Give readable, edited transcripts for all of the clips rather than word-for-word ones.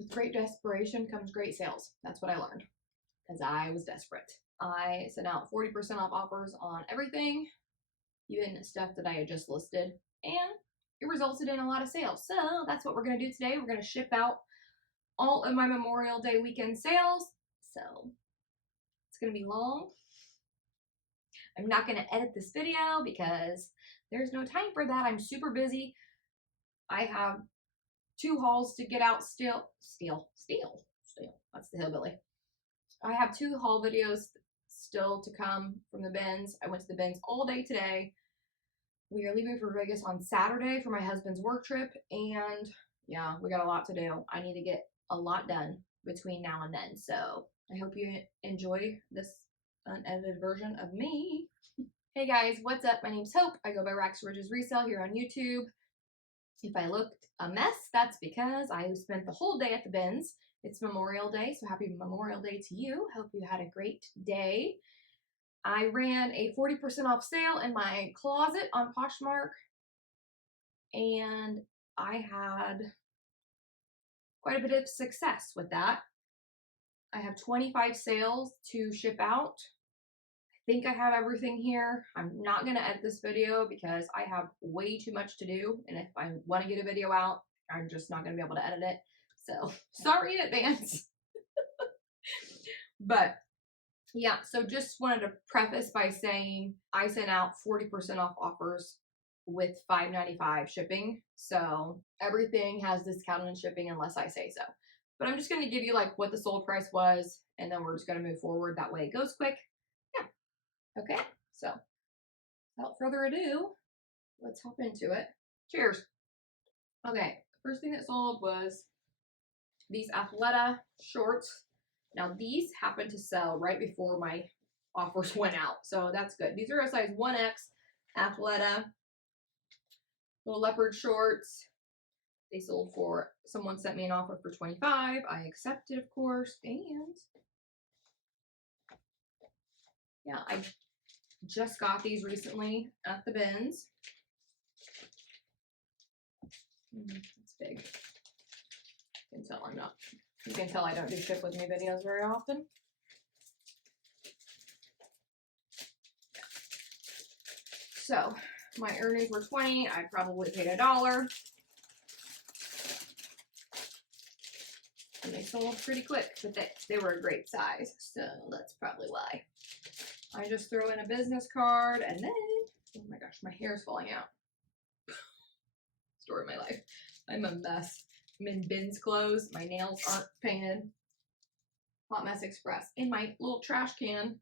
With great desperation comes great sales. That's what I learned because I was desperate. I sent out 40% off offers on everything, even stuff that I had just listed, and it resulted in a lot of sales. So that's what we're going to do today. We're going to ship out all of my Memorial Day weekend sales. So it's going to be long. I'm not going to edit this video because there's no time for that. I'm super busy. I have 2 hauls to get out still. That's the hillbilly. I have 2 haul videos still to come from the bins. I went to the bins all day today. We are leaving for Vegas on Saturday for my husband's work trip, and yeah, we got a lot to do. I need to get a lot done between now and then. So I hope you enjoy this unedited version of me. Hey guys, what's up? My name's Hope. I go by Rax Ridges Resale here on YouTube. If I looked a mess, that's because I spent the whole day at the bins. It's Memorial Day, so happy Memorial Day to you. Hope you had a great day. I ran a 40% off sale in my closet on Poshmark, and I had quite a bit of success with that. I have 25 sales to ship out. I think I have everything here. I'm not going to edit this video because I have way too much to do, and if I want to get a video out, I'm just not going to be able to edit it. So sorry in advance. But yeah, so just wanted to preface by saying I sent out 40% off offers with $5.95 shipping. So everything has discounted in shipping unless I say so. But I'm just going to give you like what the sold price was, and then we're just going to move forward. That way it goes quick. Yeah. Okay. So without further ado, let's hop into it. Cheers. Okay. The first thing that sold was these Athleta shorts. Now these happened to sell right before my offers went out, so that's good. These are a size 1X Athleta little leopard shorts. They sold for, someone sent me an offer for $25. I accepted, of course, and yeah, I just got these recently at the bins. It's big. You can tell I'm not. You can tell I don't do ship with me videos very often. So my earnings were $20. I probably paid $1. And they sold pretty quick, but they were a great size, so that's probably why. I just throw in a business card, and then, oh my gosh, my hair is falling out. Story of my life. I'm a mess. I'm in bins clothes. My nails aren't painted. Hot Mess Express. And my little trash can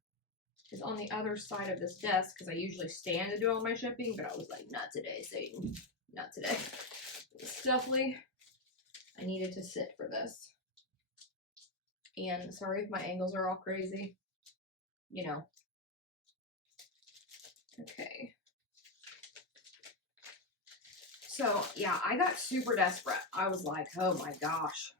is on the other side of this desk because I usually stand to do all my shipping, but I was like, not today, Satan. Not today. Definitely, I needed to sit for this. And sorry if my angles are all crazy. You know. Okay. So, yeah, I got super desperate. I was like, oh my gosh.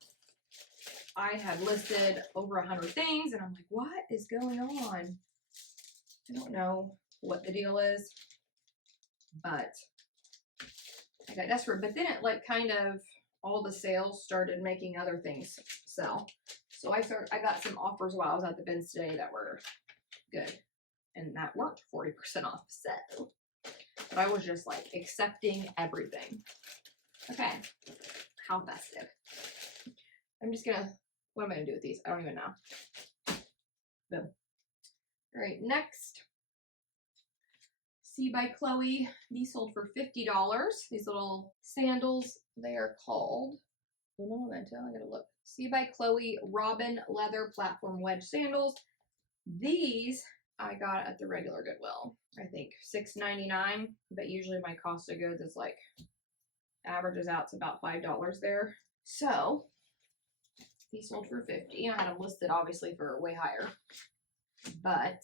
I had listed over 100 things, and I'm like, what is going on? I don't know what the deal is, but I got desperate. But then it, like, kind of, all the sales started making other things sell. So I got some offers while I was at the bins today that were good, and that weren't 40% off. So, but I was just like accepting everything. Okay, how festive. I'm just gonna, what am I gonna do with these? I don't even know. Boom. All right, next. See by Chloe. These sold for $50. These little sandals, they are called, oh no, I gotta look. See by Chloe Robin Leather Platform Wedge Sandals. These I got at the regular Goodwill. I think $6.99, but usually my cost of goods is like, averages out to about $5 there. So these sold for $50. I had them listed obviously for way higher, but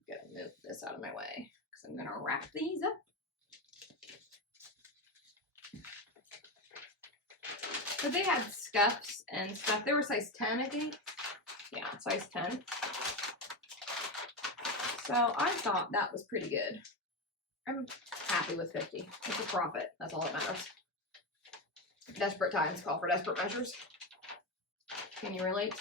I'm gonna move this out of my way because I'm gonna wrap these up. But they had scuffs and stuff. They were size 10, I think. Yeah, size 10. So I thought that was pretty good. I'm happy with 50. It's a profit. That's all that matters. desperate times call for desperate measures. Can you relate?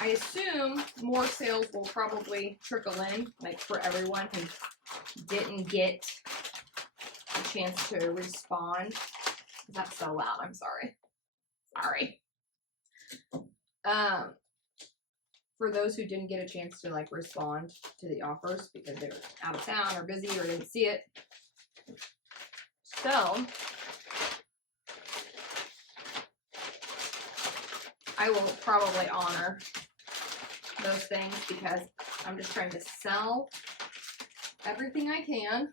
I assume more sales will probably trickle in, like for everyone who didn't get a chance to respond. That's so loud, I'm sorry. Sorry. For those who didn't get a chance to like respond to the offers because they were out of town or busy or didn't see it. So I will probably honor those things because I'm just trying to sell everything I can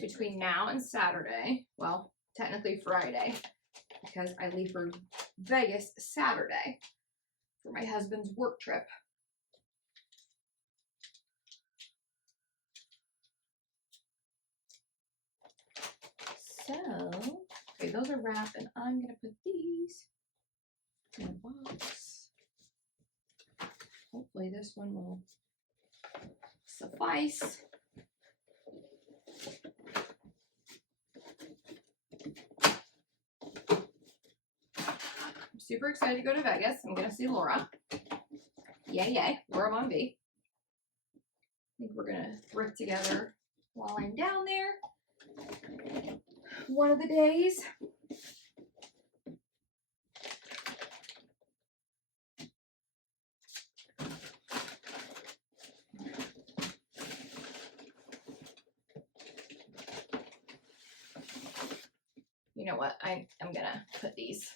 between now and Saturday. Well, technically Friday, because I leave for Vegas Saturday for my husband's work trip. So, okay, those are wrapped, and I'm gonna put these in a box. Hopefully this one will suffice. I'm super excited to go to Vegas. I'm gonna see Laura. Yay, yay, Laura Von B. I think we're gonna thrift together while I'm down there. One of the days. You know what? I'm gonna put these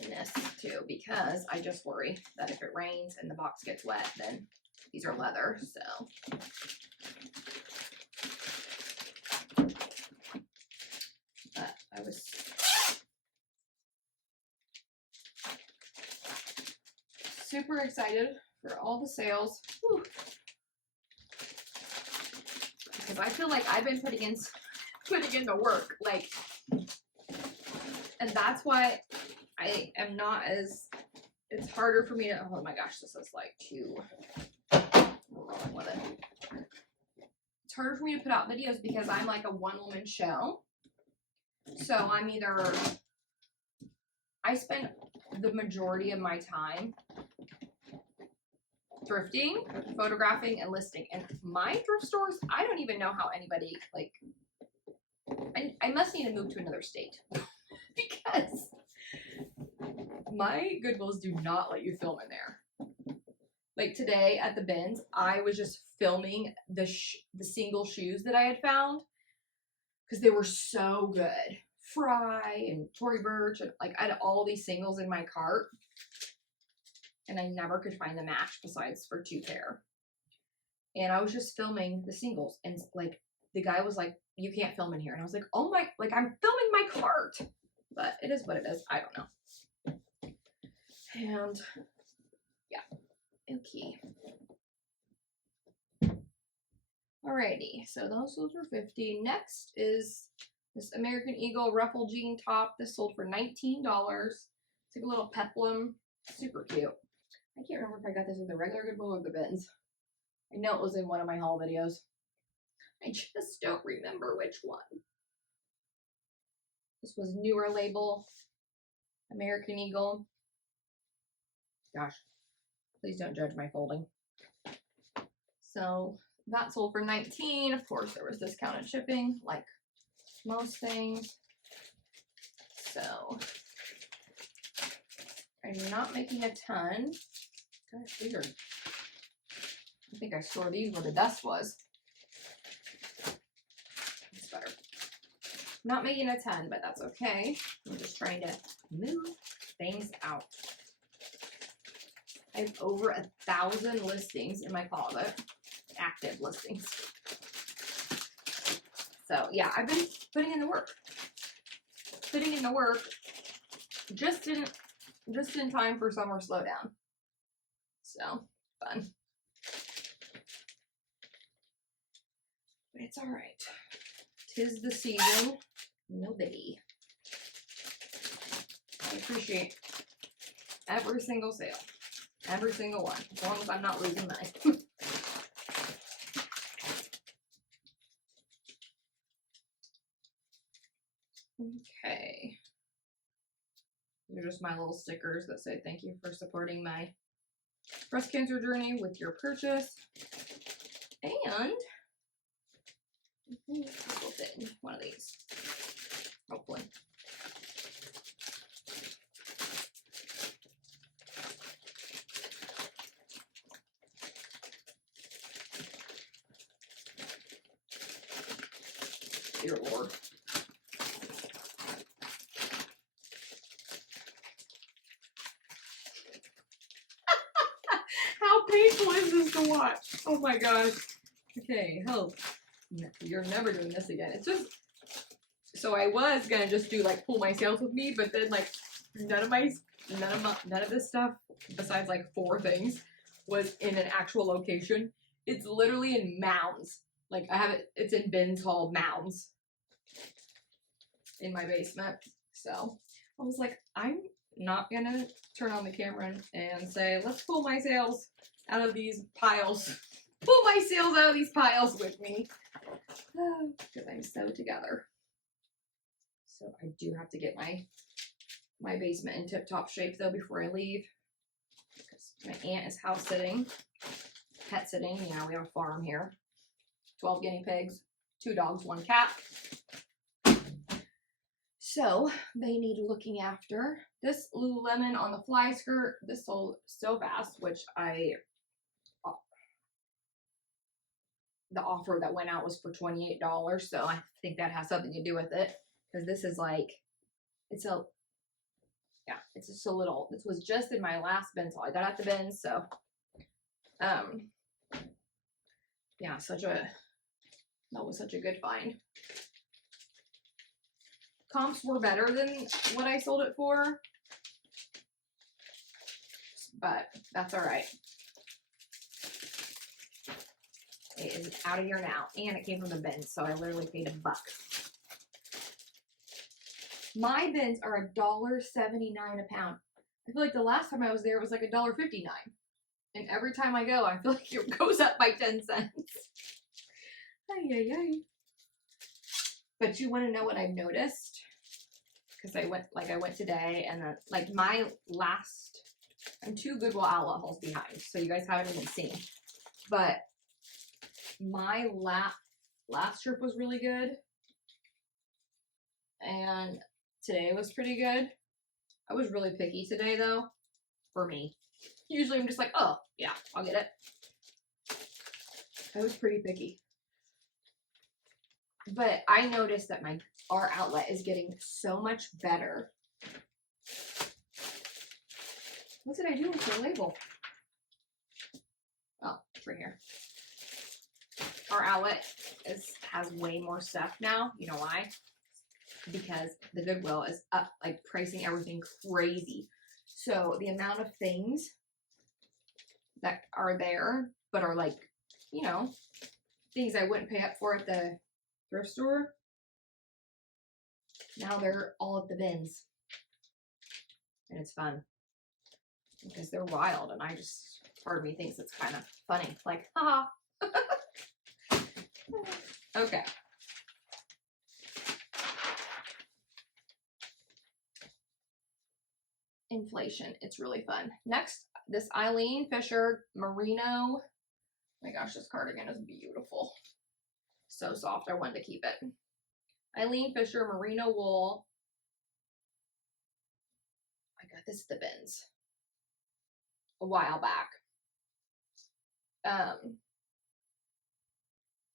in this too because I just worry that if it rains and the box gets wet, then these are leather, so. But I was super excited for all the sales. Whew. Because I feel like I've been putting in the work, like, and that's why I am not as, it's harder for me to, oh my gosh, this is like too, wrong with it. It's harder for me to put out videos because I'm like a one-woman show. So I'm either, I spend the majority of my time thrifting, photographing, and listing. And my thrift stores, I don't even know how anybody, like, I must need to move to another state because my Goodwills do not let you film in there. Like today at the bins, I was just filming the single shoes that I had found because they were so good. Fry and Tory Burch, and like I had all these singles in my cart, and I never could find the match besides for 2 pair. And I was just filming the singles, and like the guy was like, "You can't film in here," and I was like, "Oh my!" Like I'm filming my cart, but it is what it is. I don't know. And yeah, okay. Alrighty, so those were 50. Next is this American Eagle ruffle jean top. This sold for $19. It's like a little peplum, super cute. I can't remember if I got this in the regular Goodwill or the bins. I know it was in one of my haul videos. I just don't remember which one. This was newer label, American Eagle. Gosh, please don't judge my folding. So that sold for $19. Of course, there was discounted shipping, like most things. So I'm not making a ton. Gosh, these are, I think I stored these where the dust was. It's better. Not making a ton, but that's okay. I'm just trying to move things out. I have over 1,000 listings in my closet, active listings. So yeah, I've been putting in the work. Just in time for summer slowdown. So fun. But it's all right. 'Tis the season. No biggie. I appreciate every single sale. Every single one. As long as I'm not losing money. Okay. These are just my little stickers that say thank you for supporting my breast cancer journey with your purchase. And this will fit in one of these. Hopefully. Dear Lord. How painful is this to watch? Oh my gosh. Okay, help. You're never doing this again. It's just, so I was gonna just do like pull my sales with me, but then like none of this stuff besides like 4 things was in an actual location. It's literally in mounds. Like I have it, it's in bins called mounds in my basement. So I was like, I'm not gonna turn on the camera and say, let's pull my sales out of these piles. Pull my sales out of these piles with me. Because I'm so together. So I do have to get my basement in tip-top shape though before I leave. Because my aunt is house sitting, pet sitting. Yeah, we have a farm here. 12 guinea pigs, 2 dogs, 1 cat. So they need looking after. This Lululemon on the fly skirt, this sold so fast, which the offer that went out was for $28, so I think that has something to do with it. Because this is like, it's just a little, this was just in my last bin, so I got out the bin, so, yeah, that was such a good find. Comps were better than what I sold it for, but that's alright. It is out of here now, and it came from the bin, so I literally paid $1. My bins are $1.79 a pound. I feel like the last time I was there, it was like $1.59. And every time I go, I feel like it goes up by 10 cents. Ay, ay, ay. But you want to know what I've noticed? Because I went today, and then, like, I'm 2 Goodwill Outlet hauls behind, so you guys haven't even seen. But my last trip was really good, and today was pretty good. I was really picky today, though, for me. Usually I'm just like, oh, yeah, I'll get it. I was pretty picky. But I noticed that our outlet is getting so much better. What did I do with the label? Oh, it's right here. Our outlet has way more stuff now. You know why? Because the Goodwill is up, like, pricing everything crazy. So the amount of things that are there, but are like, you know, things I wouldn't pay up for at the thrift store, now they're all at the bins. And it's fun. Because they're wild, and part of me thinks it's kind of funny. Like, haha. Okay. Inflation. It's really fun. Next, this Eileen Fisher Merino. Oh my gosh, this cardigan is beautiful. So soft. I wanted to keep it. Eileen Fisher Merino wool. I got this at the bins a while back.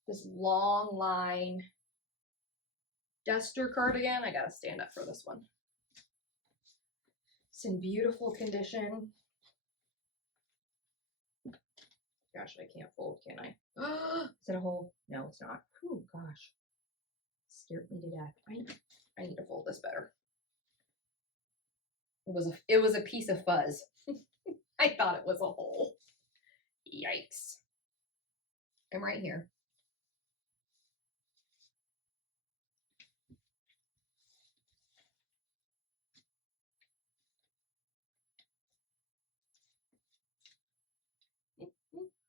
This long line duster cardigan. I gotta stand up for this one. It's in beautiful condition. Gosh, I can't fold, can I? Is it a hole? No, it's not. Oh gosh, scared me to death. I need to fold this better. It was a piece of fuzz. I thought it was a hole. Yikes. I'm right here.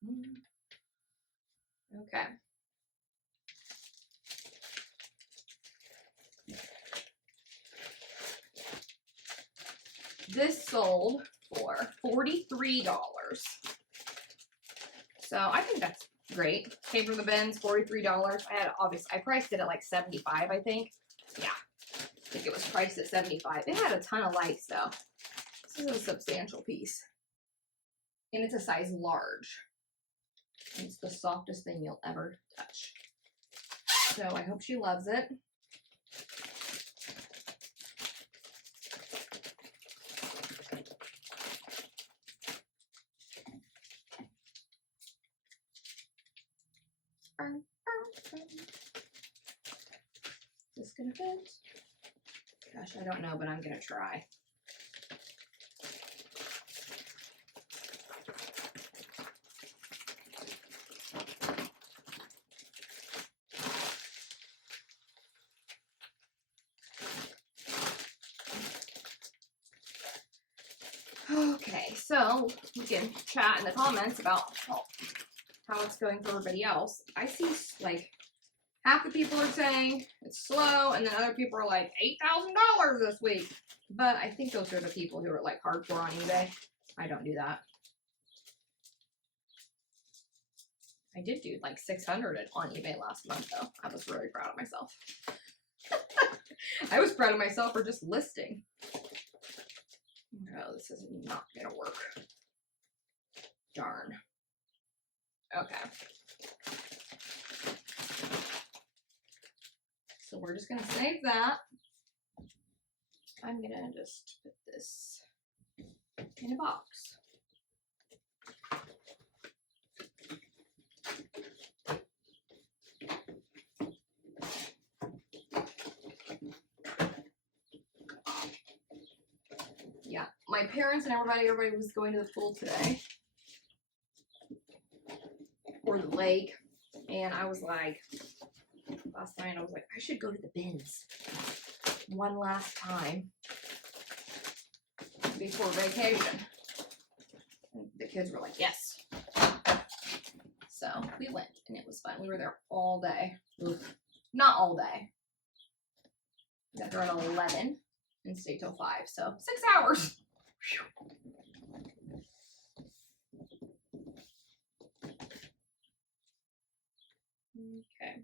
Okay. This sold for $43. So I think that's great. Came from the bins, $43. I priced it at like 75, I think. Yeah. I think it was priced at 75. It had a ton of likes though. This is a substantial piece. And it's a size large. And it's the softest thing you'll ever touch. So I hope she loves it. Is this gonna fit? Gosh, I don't know, but I'm gonna try. Okay, so we can chat in the comments about how it's going for everybody else. I see like half the people are saying it's slow, and then other people are like $8,000 this week. But I think those are the people who are like hardcore on eBay. I don't do that. I did do like 600 on eBay last month though. I was really proud of myself. I was proud of myself for just listing. No, this is not gonna work. Darn. Okay. So we're just gonna save that. I'm gonna just put this in a box. Yeah, my parents and everybody was going to the pool today. Or the lake. And I was like, last night I was like, I should go to the bins one last time before vacation. And the kids were like, yes. So we went and it was fun. We were there all day. Oof. Not all day. We got there at 11 and stayed till 5. So 6 hours. Okay.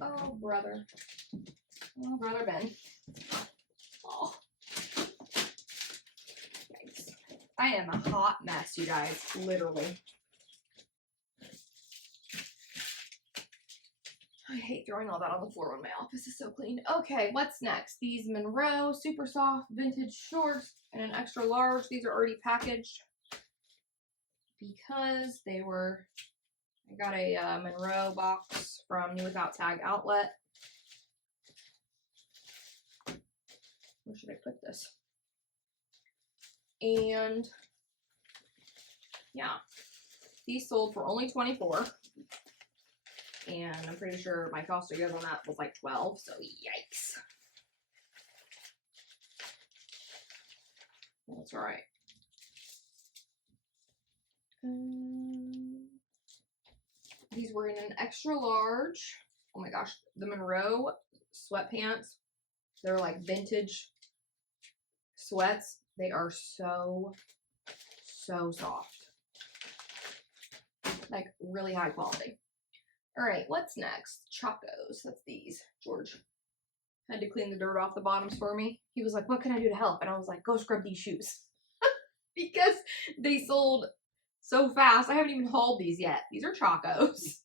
Oh, brother. Oh, brother Ben. Oh. Yikes. I am a hot mess, you guys. Literally. I hate throwing all that on the floor when my office is so clean. Okay, what's next? These Monroe super soft vintage shorts and an extra large. These are already packaged because they were, I got a Monroe box from NWOT Outlet. Where should I put this? And yeah, these sold for only $24. And I'm pretty sure my cost to go on that was like $12, so yikes. That's all right. These were in an extra large. Oh my gosh, the Monroe sweatpants. They're like vintage sweats. They are so soft. Like really high quality. All right, what's next? Chacos. That's these. George had to clean the dirt off the bottoms for me. He was like, what can I do to help? And I was like, go scrub these shoes. Because they sold so fast. I haven't even hauled these yet. These are Chacos.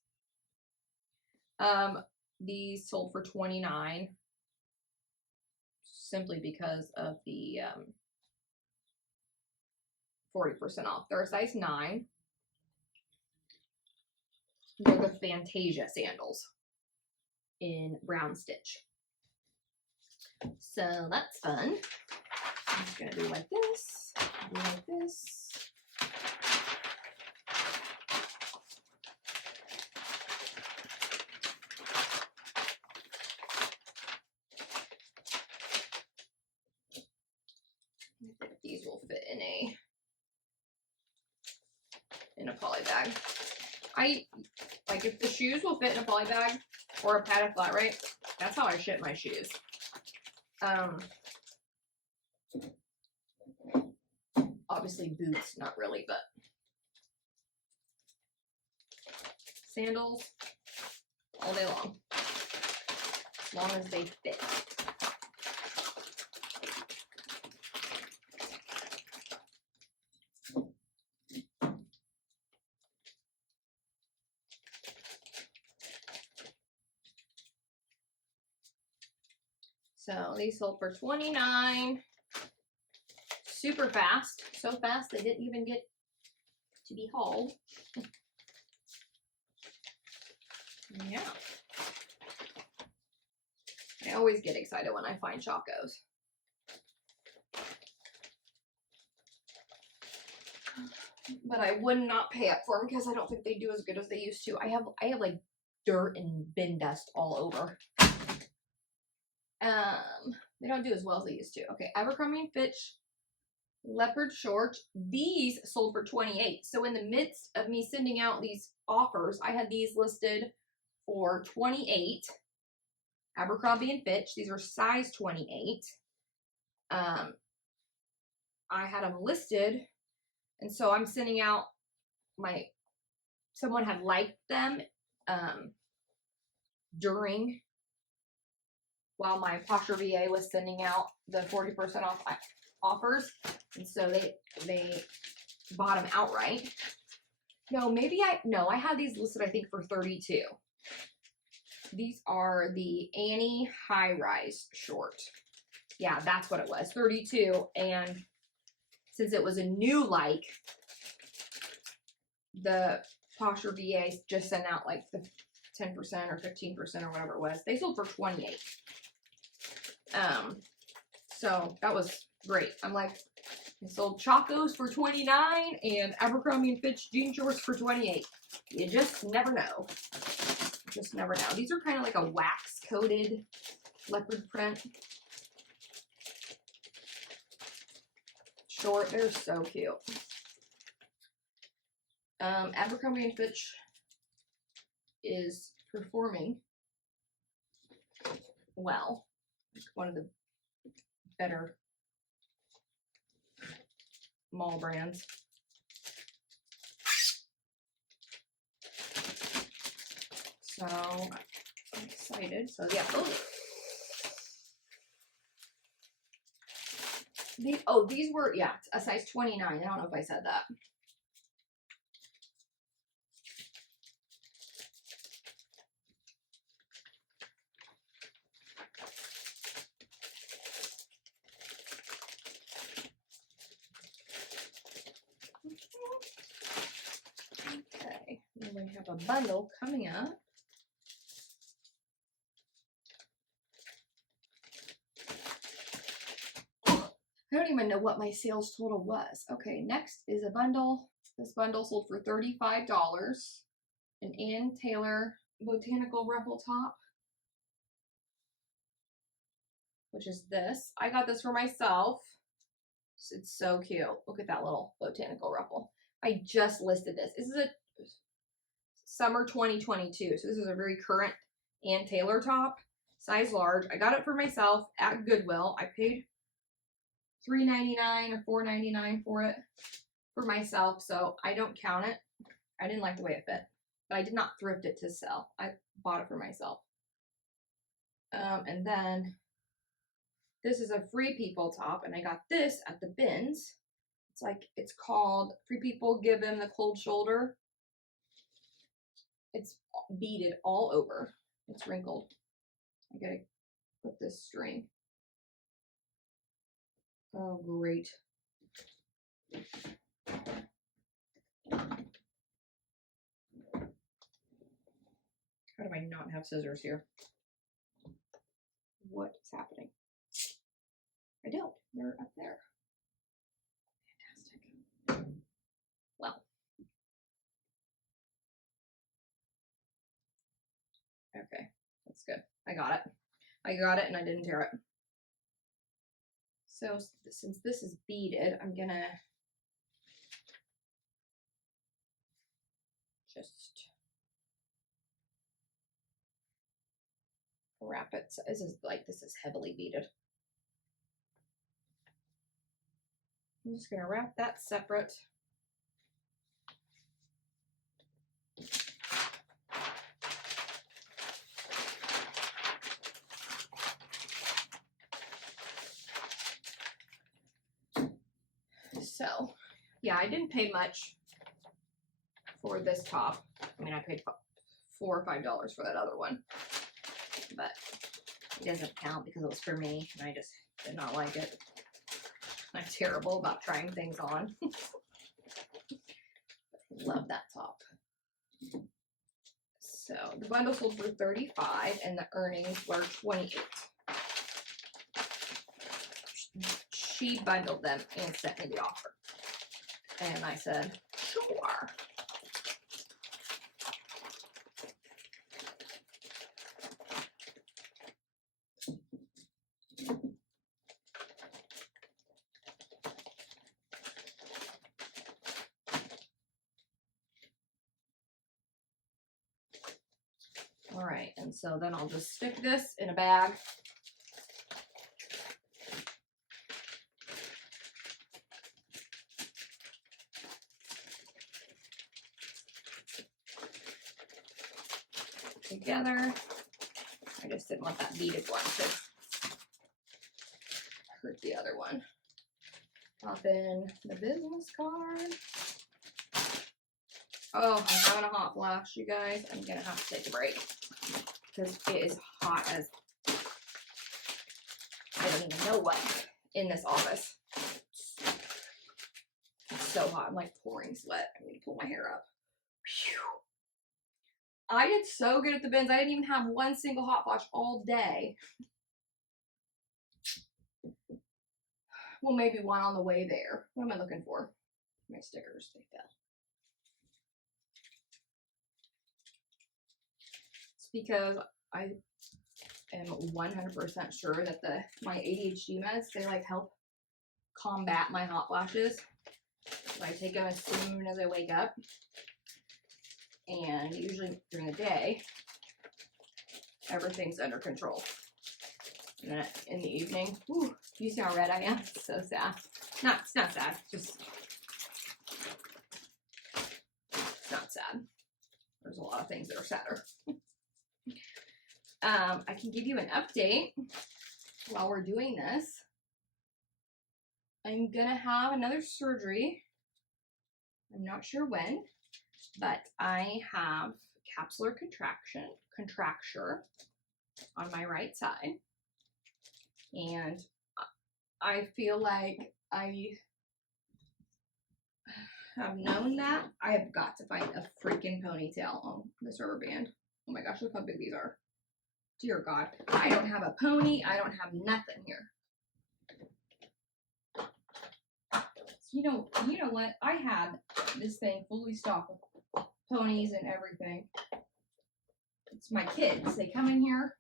These sold for $29. Simply because of the 40% off. They're a size 9. They're the Fantasia sandals in brown stitch. So that's fun. I'm just gonna do like this, do like this. poly bag. Like if the shoes will fit in a poly bag or a padded flat rate, that's how I ship my shoes. Obviously boots, not really, but sandals all day long, as long as they fit. So these sold for $29. Super fast. So fast they didn't even get to be hauled. Yeah. I always get excited when I find Chacos. But I would not pay up for them because I don't think they do as good as they used to. I have like dirt and bin dust all over. They don't do as well as they used to. Okay, Abercrombie & Fitch leopard shorts. These sold for $28. So in the midst of me sending out these offers, I had these listed for $28. Abercrombie & Fitch. These are size 28. I had them listed, and so I'm sending out someone had liked them while my Poshmark VA was sending out the 40% off offers, and so they bought them outright. No, I had these listed I think for $32. These are the Annie high rise short. Yeah, that's what it was, $32. And since it was a new like, the Poshmark VA just sent out like the 10% or 15% or whatever it was. They sold for $28. So that was great. I'm like, I sold Chacos for $29 and Abercrombie & Fitch jean shorts for $28. You just never know. Just never know. These are kind of like a wax coated leopard print short. They're so cute. Abercrombie & Fitch is performing well. It's one of the better mall brands. So I'm excited. So yeah. These were, yeah, a size 29. I don't know if I said that. Okay, then we have a bundle coming up. I don't even know what my sales total was. Okay, next is a bundle. This bundle sold for $35. An Ann Taylor botanical ruffle top, which is this. I got this for myself. It's so cute. Look at that little botanical ruffle. I just listed this. This is a summer 2022. So this is a very current Ann Taylor top, size large. I got it for myself at Goodwill. I paid $3.99 or $4.99 for it for myself, so I don't count it. I didn't like the way it fit, but I did not thrift it to sell. I bought it for myself. And then this is a Free People top, and I got this at the bins. It's called Free People Give Them the Cold Shoulder. It's beaded all over. It's wrinkled. I gotta put this string. Oh, great. How do I not have scissors here? What is happening? I don't. They're up there. Fantastic. Well. Okay, that's good. I got it. I got it and I didn't tear it. So since this is beaded, I'm gonna just wrap it. So this is heavily beaded. I'm just gonna wrap that separate. So, yeah, I didn't pay much for this top. I mean, I paid $4 or $5 for that other one, but it doesn't count because it was for me, and I just did not like it. I'm terrible about trying things on. Love that top. So the bundle sold for $35, and the earnings were $28. She bundled them and sent me the offer. And I said, sure. All right, and so then I'll just stick this in a bag. Together. I just didn't want that beaded one to hurt the other one. Pop in the business card. Oh, I'm having a hot flash, you guys. I'm gonna have to take a break because it is hot as I don't even know what in this office. It's so hot. I'm like pouring sweat. I'm gonna pull my hair up. Phew. I did so good at the bins. I didn't even have one single hot flash all day. Well, maybe one on the way there. What am I looking for? My stickers, they fell. It's because I am 100% sure that my ADHD meds, they like help combat my hot flashes. So I take them as soon as I wake up. And usually during the day, everything's under control. And then in the evening, whew, you see how red I am? It's so sad. It's not sad, just, it's not sad. There's a lot of things that are sadder. I can give you an update while we're doing this. I'm gonna have another surgery. I'm not sure when, but I have capsular contracture on my right side. And I feel like I have known that. I have got to find a freaking ponytail on this rubber band. Oh my gosh, look how big these are. Dear God. I don't have a pony. I don't have nothing here. You know what? I had this thing fully stocked with ponies and everything. It's my kids. They come in here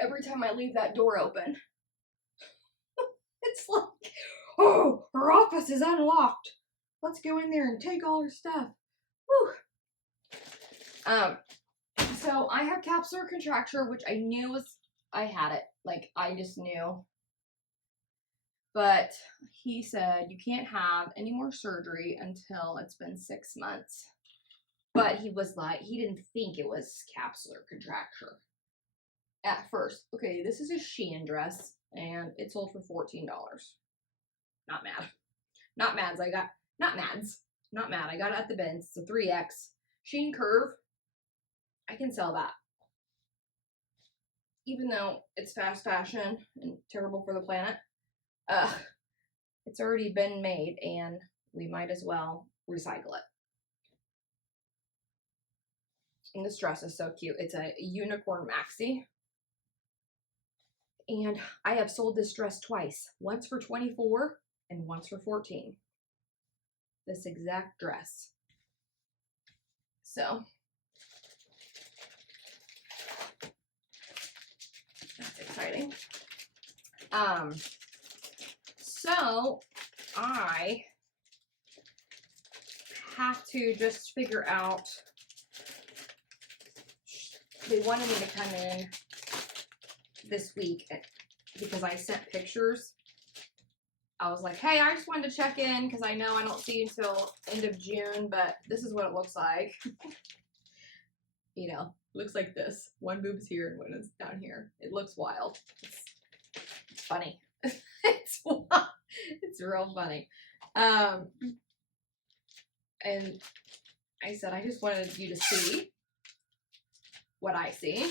every time I leave that door open. It's like, oh, her office is unlocked. Let's go in there and take all her stuff. Whew. So I have capsular contracture, which I knew I had it. Like, I just knew. But he said you can't have any more surgery until it's been 6 months. But he was like, he didn't think it was capsular contracture at first. Okay, this is a Shein dress, and it sold for $14. Not mad. Not mad. I got it at the bins. It's a 3X. Shein curve. I can sell that. Even though it's fast fashion and terrible for the planet. It's already been made, and we might as well recycle it. And this dress is so cute. It's a unicorn maxi. And I have sold this dress twice. Once for $24 and once for $14. This exact dress. So that's exciting. So I have to just figure out, they wanted me to come in this week because I sent pictures. I was like, hey, I just wanted to check in because I know I don't see you until end of June, but this is what it looks like. You know, looks like this. One boob's here and one is down here. It looks wild. It's funny. It's real funny. And I said, I just wanted you to see what I see.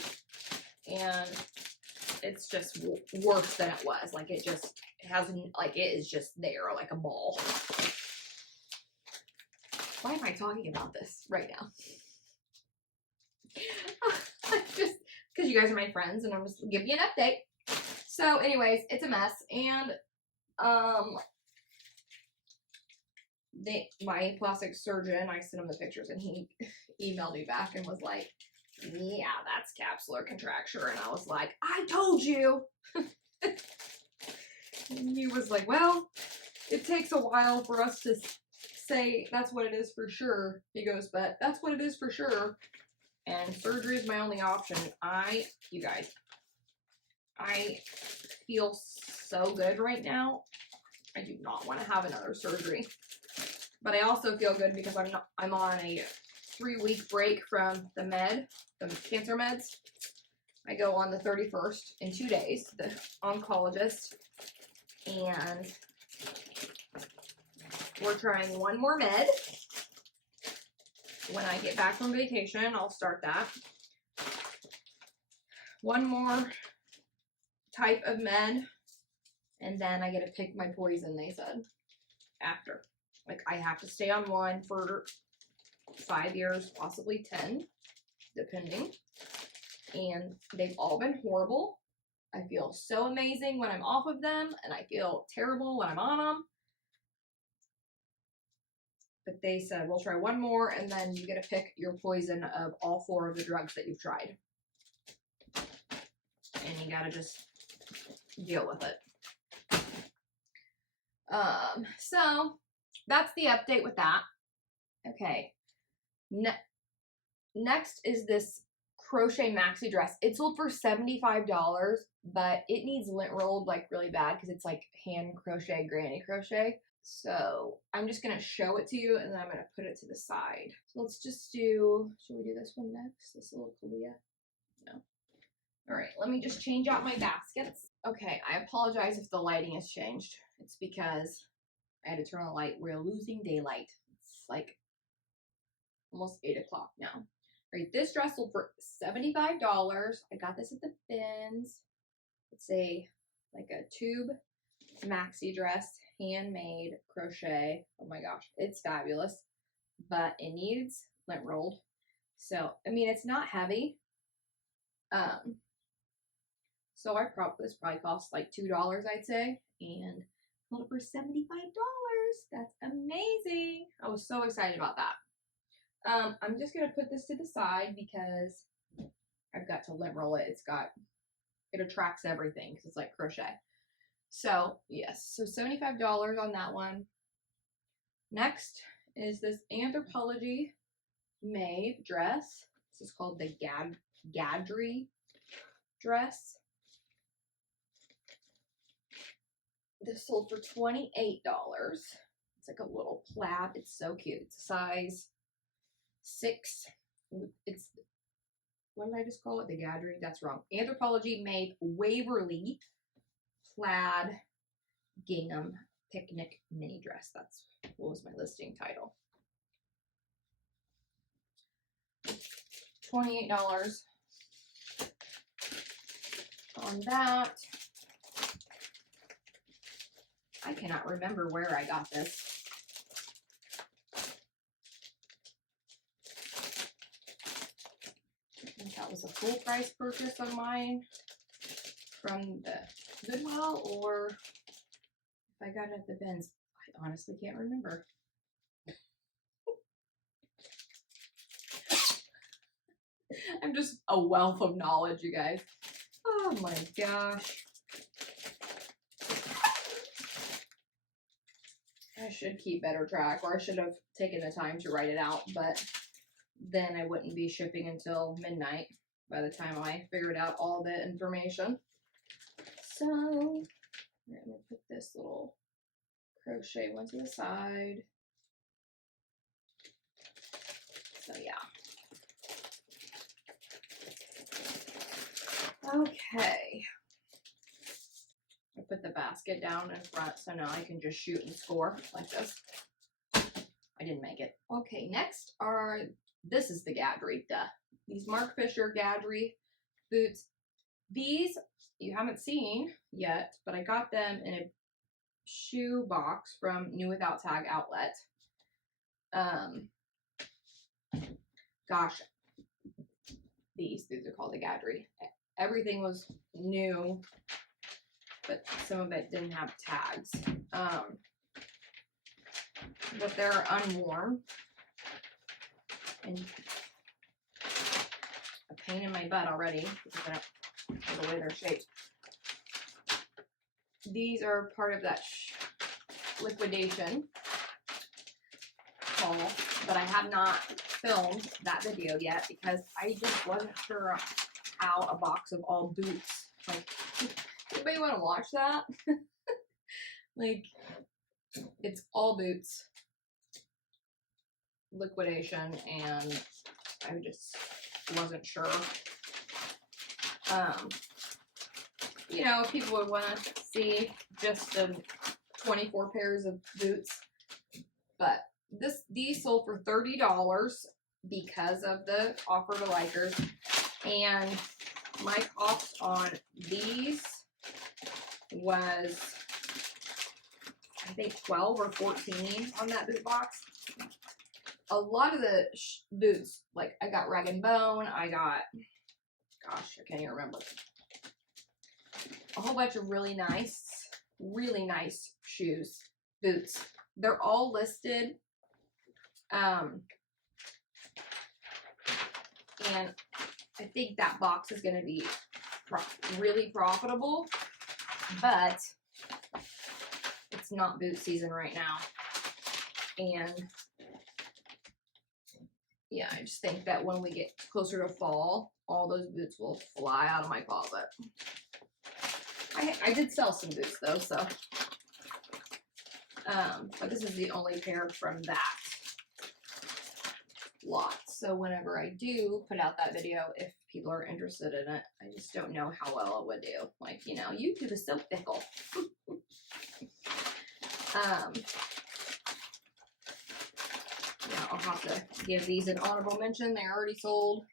And it's just worse than it was. Like, it hasn't, like, it is just there like a ball. Why am I talking about this right now? Just because you guys are my friends and I'm just giving you an update. So anyways, it's a mess. And my plastic surgeon, I sent him the pictures and he emailed me back and was like, yeah, that's capsular contracture. And I was like, I told you. And he was like, well, it takes a while for us to say that's what it is for sure. He goes, but that's what it is for sure. And surgery is my only option. You guys, I feel so good right now. I do not want to have another surgery. But I also feel good because I'm on a 3-week break from the cancer meds. I go on the 31st in 2 days, the oncologist, and we're trying one more med. When I get back from vacation, I'll start that. One more type of med, and then I get to pick my poison, they said, after. Like, I have to stay on one for 5 years, possibly 10, depending. And they've all been horrible. I feel so amazing when I'm off of them, and I feel terrible when I'm on them. But they said, we'll try one more, and then you get to pick your poison of all 4 of the drugs that you've tried. And you gotta just deal with it. So that's the update with that. Okay. Next is this crochet maxi dress. It sold for $75, but it needs lint rolled like really bad because it's like hand crochet, granny crochet. So I'm just gonna show it to you and then I'm gonna put it to the side. So let's just do, should we do this one next? This little Kalia? No. All right, let me just change out my baskets. Okay, I apologize if the lighting has changed. It's because I had to turn on the light. We're losing daylight. It's like almost 8 o'clock now. All right, this dress sold for $75. I got this at the bins. It's like a tube maxi dress, handmade crochet. Oh my gosh, it's fabulous. But it needs lint rolled. So, I mean, it's not heavy. So this probably cost like $2, I'd say. And sold it for $75. That's amazing. I was so excited about that. I'm just going to put this to the side because I've got to lint roll it. It attracts everything because it's like crochet. So, yes. So, $75 on that one. Next is this Anthropologie made dress. This is called the Gadri dress. This sold for $28. It's like a little plaid. It's so cute. It's a size 6. It's, what did I just call it? The Gadri? That's wrong. Anthropologie made Waverly plaid gingham picnic mini dress. That's what was my listing title. $28 on that. I cannot remember where I got this. I think that was a full price purchase of mine from the Goodwill, or if I got it at the bins. I honestly can't remember. I'm just a wealth of knowledge, you guys. Oh my gosh. I should keep better track, or I should have taken the time to write it out, but then I wouldn't be shipping until midnight by the time I figured out all the information. So let me put this little crochet one to the side. So yeah. Okay. I put the basket down in front so now I can just shoot and score like this. I didn't make it. Okay, next are, this is the Gadry, duh. These Mark Fisher Gadry boots. These you haven't seen yet, but I got them in a shoe box from NWOT Outlet. Gosh, these are called the Gadry. Everything was new, but some of it didn't have tags. But they're unworn and a pain in my butt already because of the way they're shaped. These are part of that liquidation haul, but I have not filmed that video yet because I just wasn't sure how a box of all boots, like, anybody want to watch that? Like, it's all boots liquidation, and I just wasn't sure. You know, people would want to see just the 24 pairs of boots, but these sold for $30 because of the offer to likers, and my cost on these was, I think, 12 or 14 on that boot box. A lot of the boots, like I got Rag & Bone, I got, gosh, I can't even remember. A whole bunch of really nice shoes, boots. They're all listed. And I think that box is going to be really profitable, but it's not boot season right now. And yeah, I just think that when we get closer to fall, all those boots will fly out of my closet. I did sell some boots though, so. But this is the only pair from that lot. So whenever I do put out that video, if people are interested in it, I just don't know how well it would do. Like, you know, YouTube is so fickle. Yeah, I'll have to give these an honorable mention. They're already sold.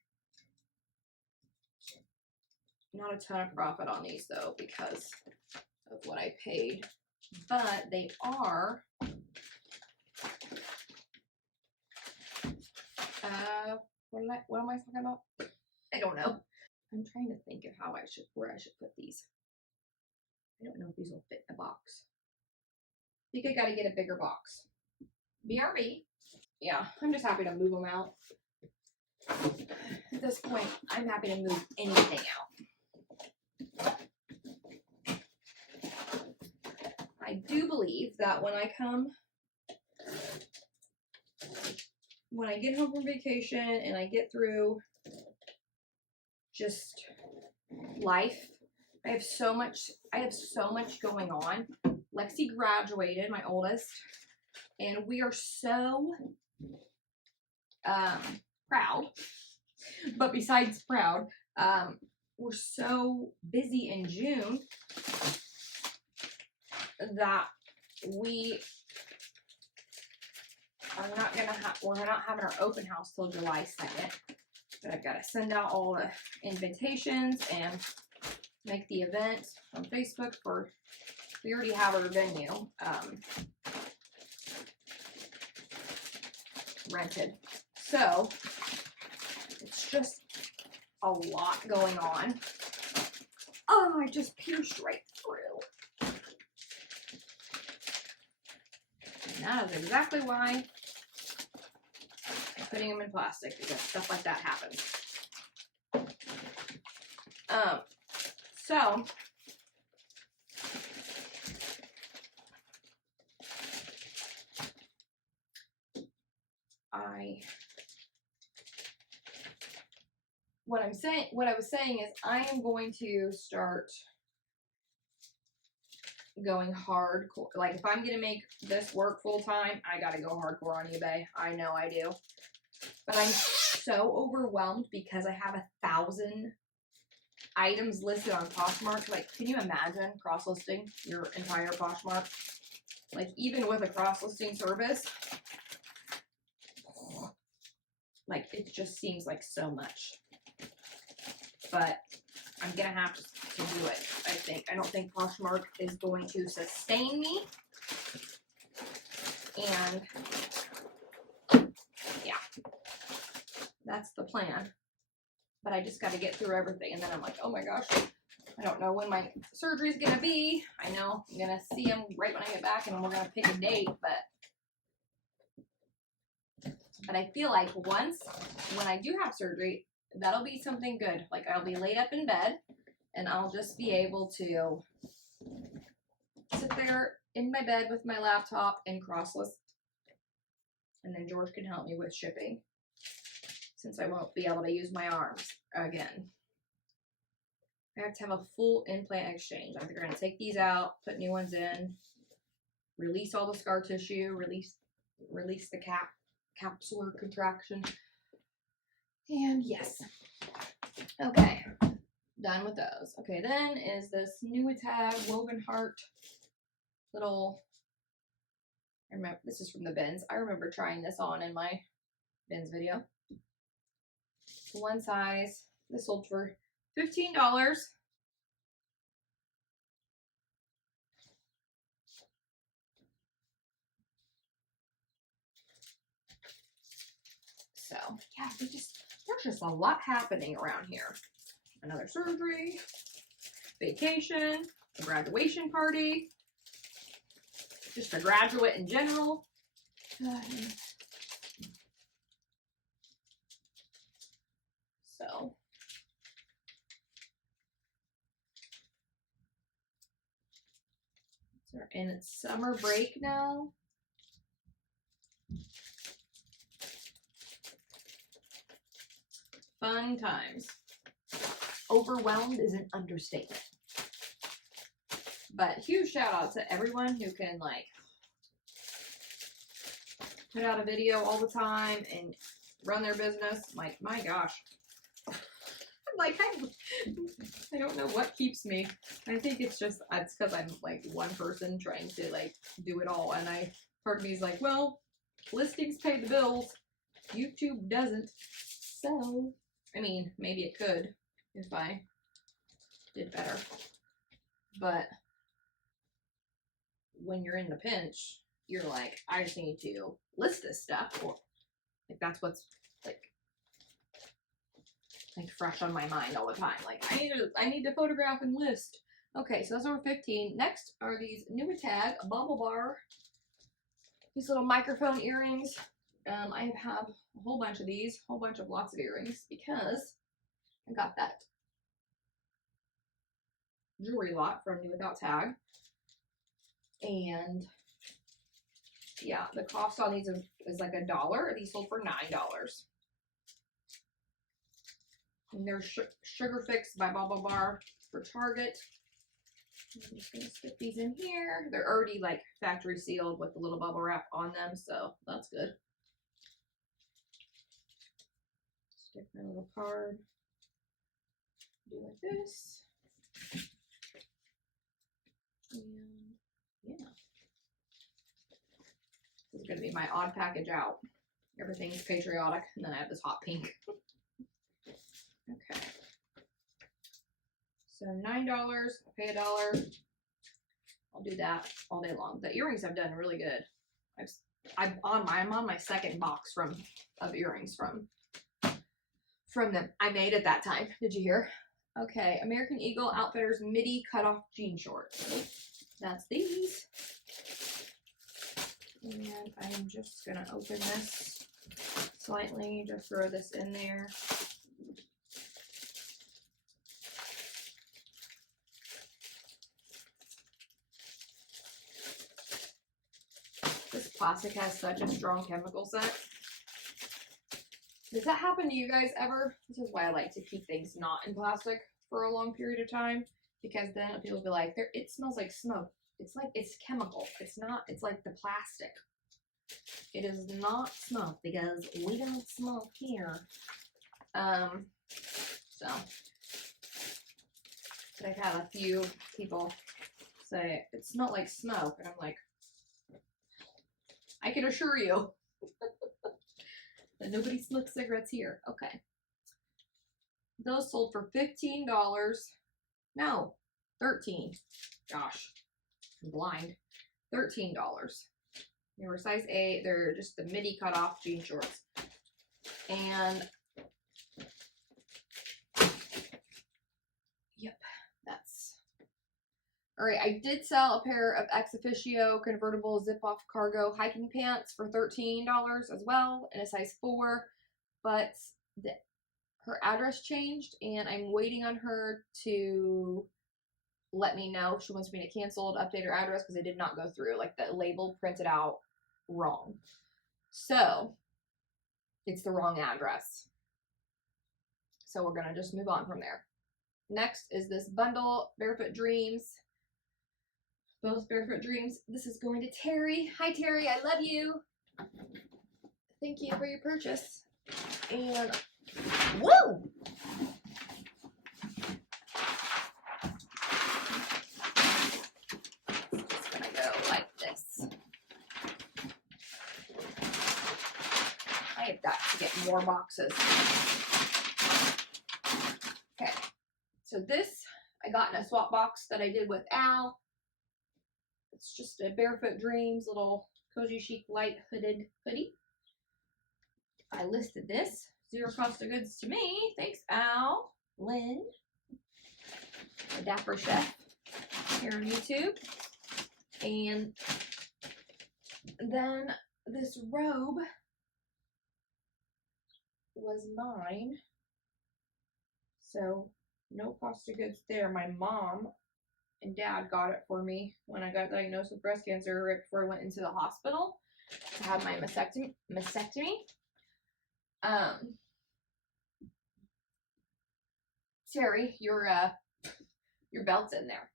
Not a ton of profit on these though because of what I paid, but they are what am I talking about? I don't know. I'm trying to think of where I should put these. I don't know if these will fit in a box. I think I gotta get a bigger box. BRB. Yeah, I'm just happy to move them out. At this point, I'm happy to move anything out. I do believe that when I get home from vacation and I get through just life, I have so much going on. Lexi graduated, my oldest, and we are so proud. But besides proud, we're so busy in June that we're not having our open house till July 2nd. But I've got to send out all the invitations and make the event on Facebook we already have our venue rented. So it's just a lot going on. Oh, I just pierced right through. And that is exactly why I'm putting them in plastic, because stuff like that happens. So what I was saying is I am going to start going hardcore. Like if I'm gonna make this work full time, I gotta go hardcore on eBay. I know I do. But I'm so overwhelmed because I have 1,000 items listed on Poshmark. Like, can you imagine cross-listing your entire Poshmark? Like, even with a cross-listing service, like, it just seems like so much. But I'm gonna have to do it, I think. I don't think Poshmark is going to sustain me. And, yeah. That's the plan. But I just got to get through everything. And then I'm like, oh my gosh, I don't know when my surgery is going to be. I know I'm going to see him right when I get back and we're going to pick a date. But I feel like when I do have surgery, that'll be something good. Like I'll be laid up in bed and I'll just be able to sit there in my bed with my laptop and crosslist. And then George can help me with shipping, since I won't be able to use my arms again. I have to have a full implant exchange. I think we're going to take these out, put new ones in, release all the scar tissue, release the capsular contraction. And yes. Okay. Done with those. Okay, then is this NWOT woven heart little, I remember, this is from the bins. I remember trying this on in my bins video. One size. This sold for $15. So yeah, there's just a lot happening around here. Another surgery, vacation, a graduation party, just a graduate in general. So we're in summer break now. Fun times. Overwhelmed is an understatement. But huge shout out to everyone who can like put out a video all the time and run their business. Like, my gosh. Like, I don't know what keeps me. I think it's because I'm like one person trying to like do it all. And part of me is like, well, listings pay the bills. YouTube doesn't. So, I mean, maybe it could if I did better. But when you're in the pinch, you're like, I just need to list this stuff. Or like that's what's like fresh on my mind all the time. Like I need to photograph and list. Okay, so that's number 15. Next are these NWOT Bubble Bar. These little microphone earrings. I have a whole bunch of these, lots of earrings, because I got that jewelry lot from New Without Tag. And yeah, the cost on these is like $1. These sold for $9. And they're Sugar Fix by Bubble Bar for Target. I'm just gonna stick these in here. They're already like factory sealed with the little bubble wrap on them, so that's good. Stick my little card. Do like this. And yeah. This is gonna be my odd package out. Everything's patriotic, and then I have this hot pink. Okay. So $9, I pay $1. I'll do that all day long. The earrings have done really good. I'm on my second box of earrings from them. I made it that time. Did you hear? Okay, American Eagle Outfitters midi cutoff jean shorts. That's these. And I am just gonna open this slightly, just throw this in there. This plastic has such a strong chemical scent. Does that happen to you guys ever? This is why I like to keep things not in plastic for a long period of time, because then people will be like, it smells like smoke. It's like, it's chemical. It's not, it's like the plastic. It is not smoke because we don't smoke here. So, but I've had a few people say, it's not like smoke. And I'm like, I can assure you that nobody smokes cigarettes here. Okay. Those sold for $15. No, $13. Gosh, I'm blind. $13. They were size 8. They're just the midi cutoff jean shorts. And yep, that's all right. I did sell a pair of ex officio convertible zip off cargo hiking pants for $13 as well in a size 4, but her address changed and I'm waiting on her to let me know if she wants me to cancel and update her address because it did not go through. Like the label printed out wrong. So it's the wrong address. So we're gonna just move on from there. Next is this bundle, Barefoot Dreams. Both Barefoot Dreams. This is going to Terry. Hi Terry, I love you. Thank you for your purchase. And woo! It's gonna go like this. I have got to get more boxes. Okay, so this I got in a swap box that I did with Al. It's just a Barefoot Dreams little cozy chic light hooded hoodie. I listed this. Zero cost of goods to me. Thanks, Al. Lynn. A dapper chef here on YouTube. And then this robe was mine. So no cost of goods there. My mom and dad got it for me when I got diagnosed with breast cancer right before I went into the hospital to have my mastectomy. Terry, your belt's in there.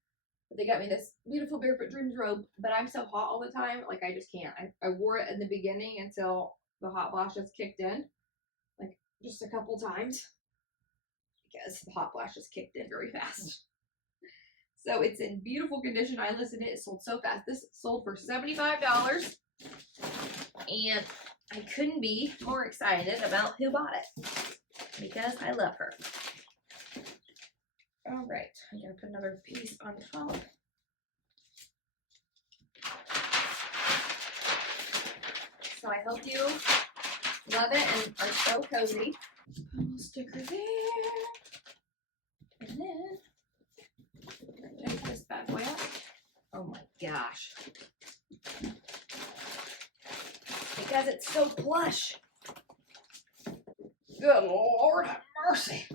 But they got me this beautiful Barefoot Dreams robe, but I'm so hot all the time, like I just can't. I wore it in the beginning until the hot flashes kicked in, like just a couple times, because the hot flashes kicked in very fast. So it's in beautiful condition. I listed it. It sold so fast. This sold for $75, and I couldn't be more excited about who bought it because I love her. All right, I'm gonna put another piece on top. So I hope you love it and are so cozy. Put a little sticker there, and then take this bad boy out. Oh my gosh. Because it's so plush. Good Lord have mercy.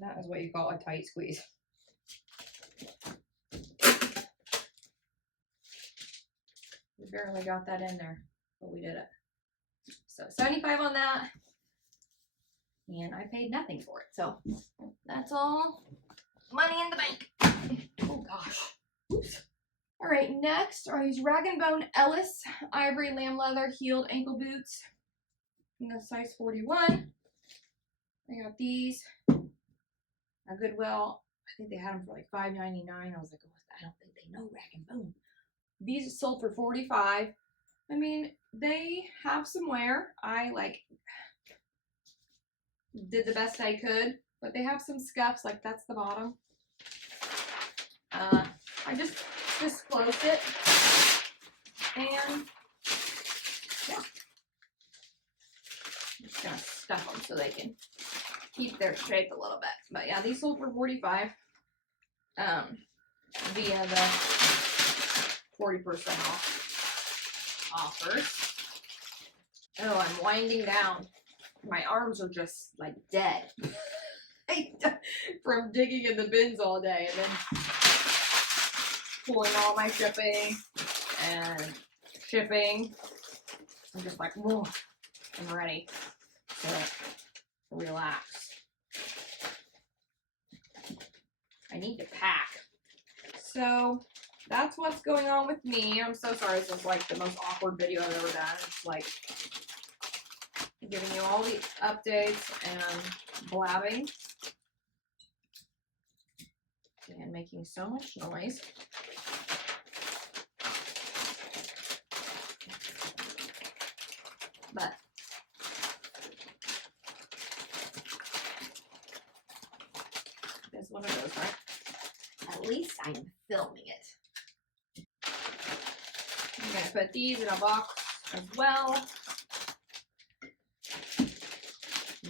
That is what you call a tight squeeze. We barely got that in there, but we did it. So $75 on that. And I paid nothing for it. So that's all money in the bank. Oh gosh. Oops. All right, next are these Rag & Bone Ellis ivory lamb leather heeled ankle boots in the size 41. I got these at Goodwill. I think they had them for like $5.99. I was like, oh, I don't think they know Rag & Bone. These sold for $45. I mean, they have some wear. I did the best I could, but they have some scuffs, like that's the bottom. I just disclosed it, and yeah, I'm just gonna stuff them so they can keep their shape a little bit. But yeah, these sold for $45 via the 40% off offers. Oh, I'm winding down. My arms are just like dead from digging in the bins all day and then pulling all my shipping and shipping. I'm just like, whoa, I'm ready to relax. I need to pack. So that's what's going on with me. I'm so sorry. This is like the most awkward video I've ever done. It's like giving you all the updates and blabbing and making so much noise. But that's what it is, right? At least I'm filming it. I'm gonna put these in a box as well.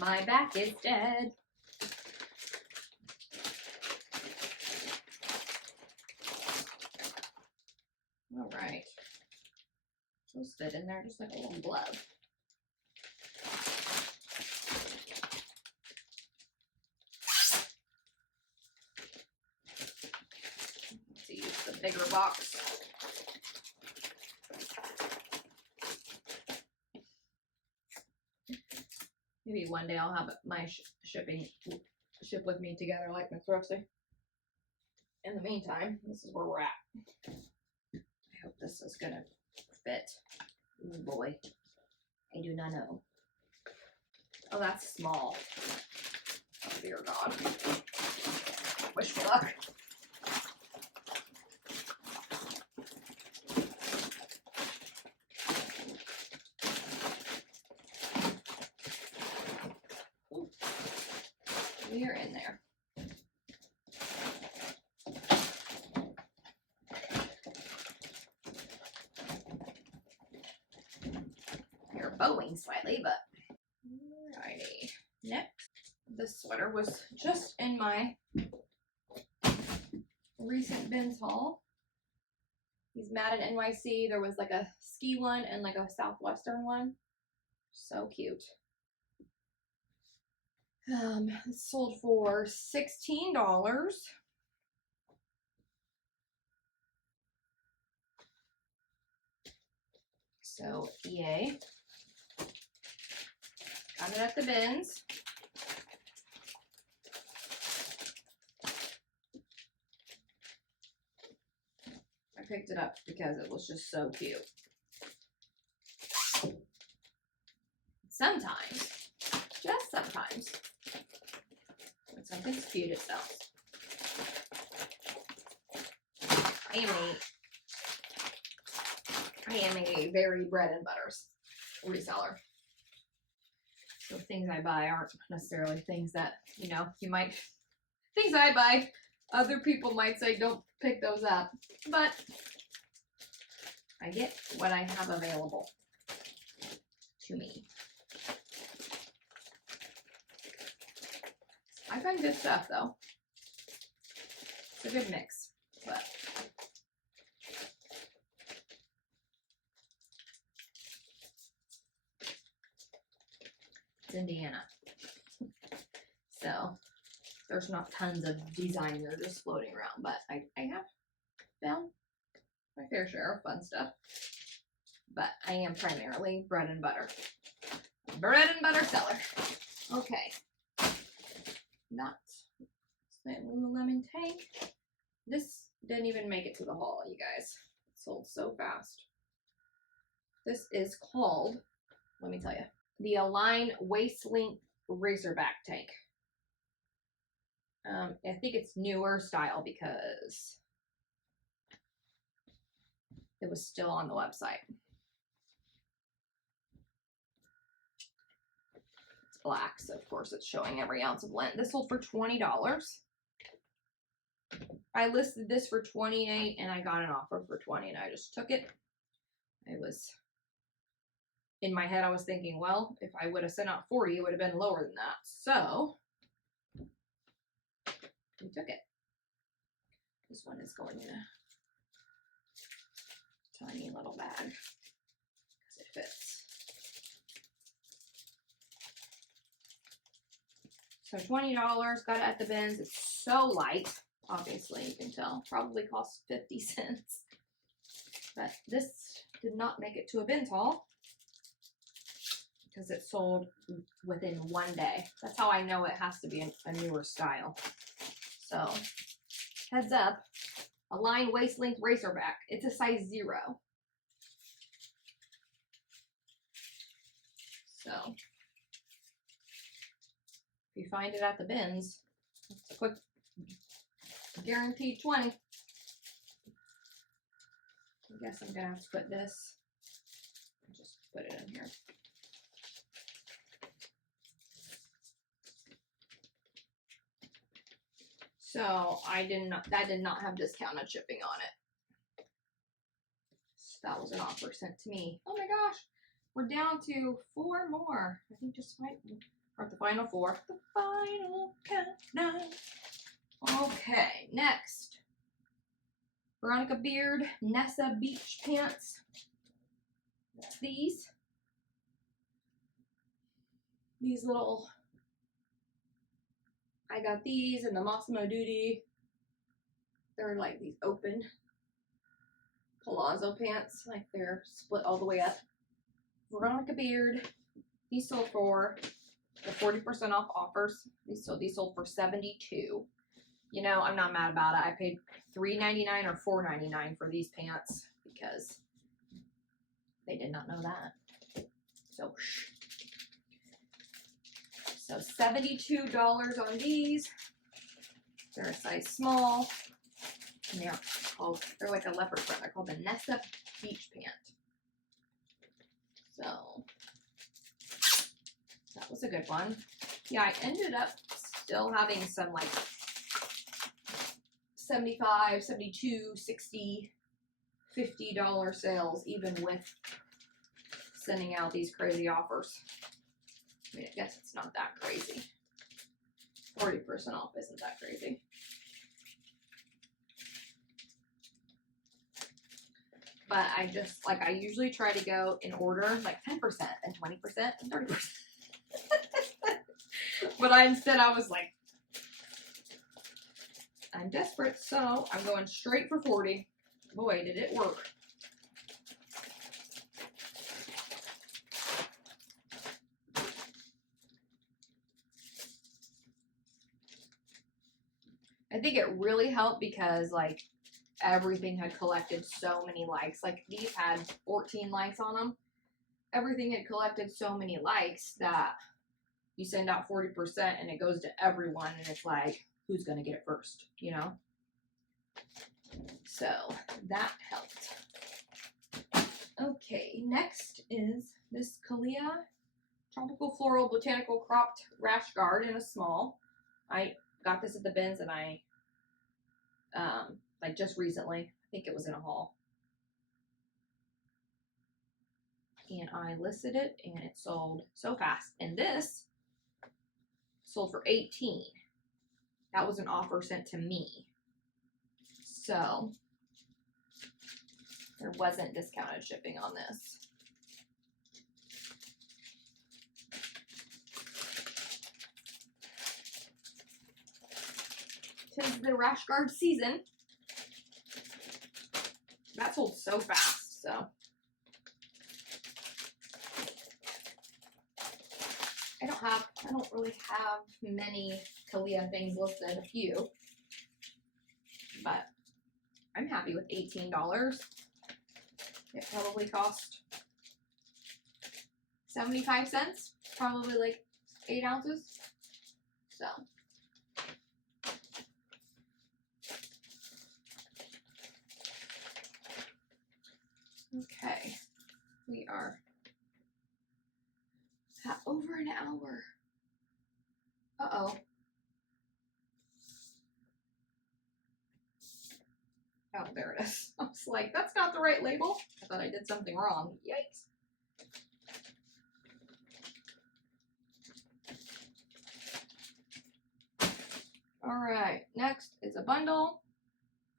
My back is dead. All right. Those fit in there just like a little glove. Let's use the bigger box. Maybe one day I'll have my shipping ship with me together like Miss Rosie. In the meantime, this is where we're at. I hope this is gonna fit. Oh boy, I do not know. Oh, that's small. Oh dear God. Wish me luck. Ooh. We are in there. You're bowing slightly, but alrighty. Next, this sweater was just in my recent bins haul. These Madden NYC. There was like a ski one and like a southwestern one. So cute. It sold for $16. So yay. Got it at the bins. I picked it up because it was just so cute. Sometimes, just sometimes, when something's cute, it sells. I am a very bread and butters reseller. So things I buy aren't necessarily things that, you know, things I buy, other people might say don't pick those up. But I get what I have available to me. I find good stuff though. It's a good mix, but it's Indiana. So there's not tons of designer just floating around, but I have found my fair share of fun stuff. But I am primarily bread and butter. Bread and butter seller. Okay. That's that Lululemon tank. This didn't even make it to the haul, you guys. It sold so fast. This is called, let me tell you, the Align Waist Length Razorback tank. I think it's newer style because it was still on the website. It's black, so of course it's showing every ounce of lint. This sold for $20. I listed this for $28 and I got an offer for $20 and I just took it. In my head I was thinking, well, if I would have sent out 40, it would have been lower than that. So we took it. This one is going in a tiny little bag because it fits. So $20, got it at the bins. It's so light, obviously, you can tell. Probably cost 50 cents. But this did not make it to a bins haul because it sold within 1 day. That's how I know it has to be a newer style. So, heads up, a line waist length racerback. It's a size 0. So, if you find it at the bins, it's a quick guaranteed 20. I guess I'm gonna have to put this, just put it in here. So that did not have discounted shipping on it. So that was an offer sent to me. Oh my gosh, we're down to 4 more. I think just we're at the final 4. The final countdown. Okay, next. Veronica Beard Nessa Beach Pants. That's these little, I got these in the Massimo Dutti. They're like these open palazzo pants, like they're split all the way up. Veronica Beard. These sold for the 40% off offers. These sold for $72. You know, I'm not mad about it. I paid $3.99 or $4.99 for these pants because they did not know that. So $72 on these. They're a size small. And they're like a leopard print. They're called the Nessa Beach Pant. So that was a good one. Yeah, I ended up still having some like 75, 72, 60, $50 sales, even with sending out these crazy offers. I mean, I guess it's not that crazy. 40% off isn't that crazy. But I usually try to go in order, like 10% and 20% and 30%. But instead I was like, I'm desperate, so I'm going straight for 40. Boy, did it work. I think it really helped because like everything had collected so many likes. Like these had 14 likes on them. Everything had collected so many likes that you send out 40% and it goes to everyone, and it's like, who's gonna get it first, you know? So that helped. Okay, next is this Kalia Tropical Floral Botanical Cropped Rash Guard in a small. I got this at the bins, and I like just recently, I think it was in a haul, and I listed it and it sold so fast. And this sold for $18. That was an offer sent to me, so there wasn't discounted shipping on this. Tis the rash guard season. That sold so fast, so I don't really have many Kalia things listed, a few, but I'm happy with $18. It probably cost 75 cents, probably like 8 ounces, so. Okay, we are at over an hour. Uh-oh. Oh, there it is. I was like, that's not the right label. I thought I did something wrong. Yikes. Alright, next is a bundle,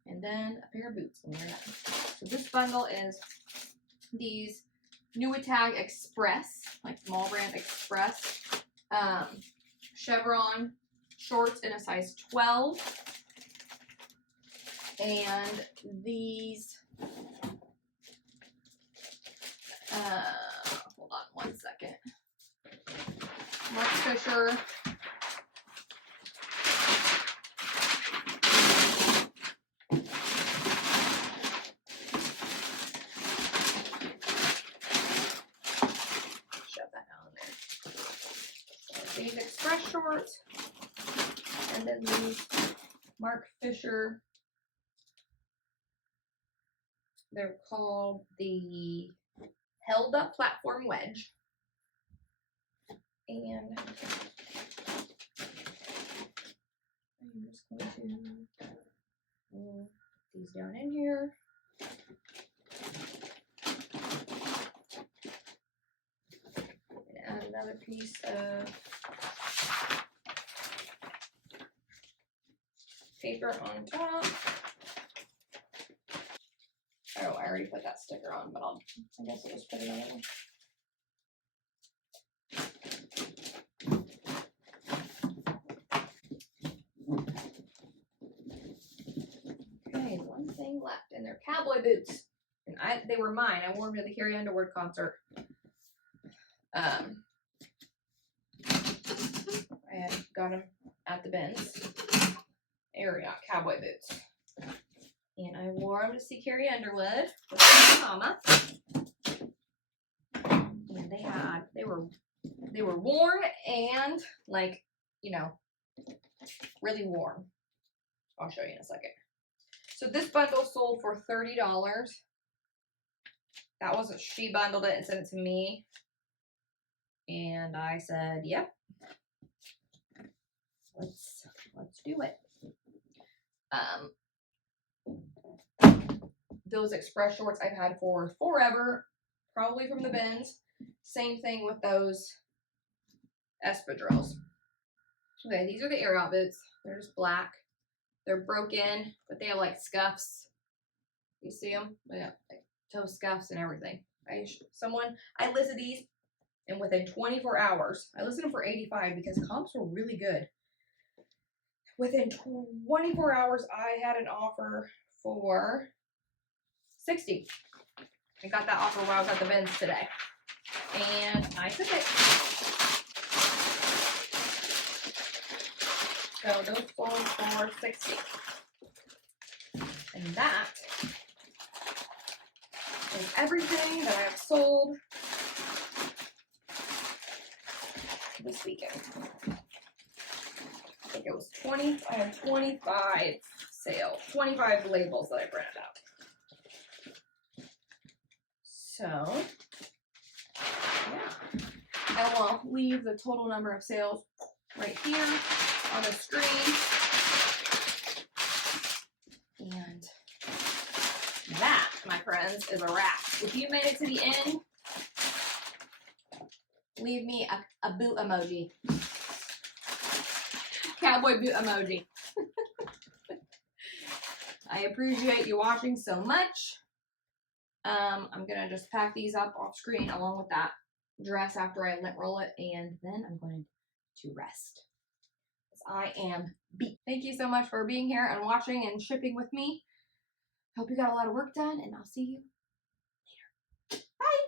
and then a pair of boots. So this bundle is these NWOT Express, like small brand Express, chevron shorts in a size 12. And these Hold on one second. Mark Fisher. Shove that down there. So these express shorts, and then these Mark Fisher. They're called the Held Up Platform Wedge. And I'm just going to move these down in here. And add another piece of paper on top. Oh, I already put that sticker on, but I guess I'll just put another one. Okay, one thing left, and they're cowboy boots. And they were mine. I wore them to the Carrie Underwood concert. I had got them at the Benz area, cowboy boots. And I wore them to see Carrie Underwood with my mama. And they were worn and like, you know, really warm. I'll show you in a second. So this bundle sold for $30. That was, she bundled it and sent it to me. And I said, yep. Let's do it. Those express shorts I've had for forever, probably from the bins. Same thing with those espadrilles. Okay, these are the air out boots. They're just black. They're broken, but they have like scuffs. You see them? Yeah, like toe scuffs and everything. I listed these, and within 24 hours, I listed them for $85 because comps were really good. Within 24 hours, I had an offer for $60. I got that offer while I was at the bins today, and I took it. So those sold for $60, and that is everything that I have sold this weekend. I think it was 20. I had 25 sales, 25 labels that I printed out. So, yeah. I will leave the total number of sales right here on the screen. And that, my friends, is a wrap. If you made it to the end, leave me a boot emoji. Cowboy boot emoji. I appreciate you watching so much. I'm gonna just pack these up off screen along with that dress after I lint roll it, and then I'm going to rest. I am beat. Thank you so much for being here and watching and shipping with me. Hope you got a lot of work done, and I'll see you later. Bye.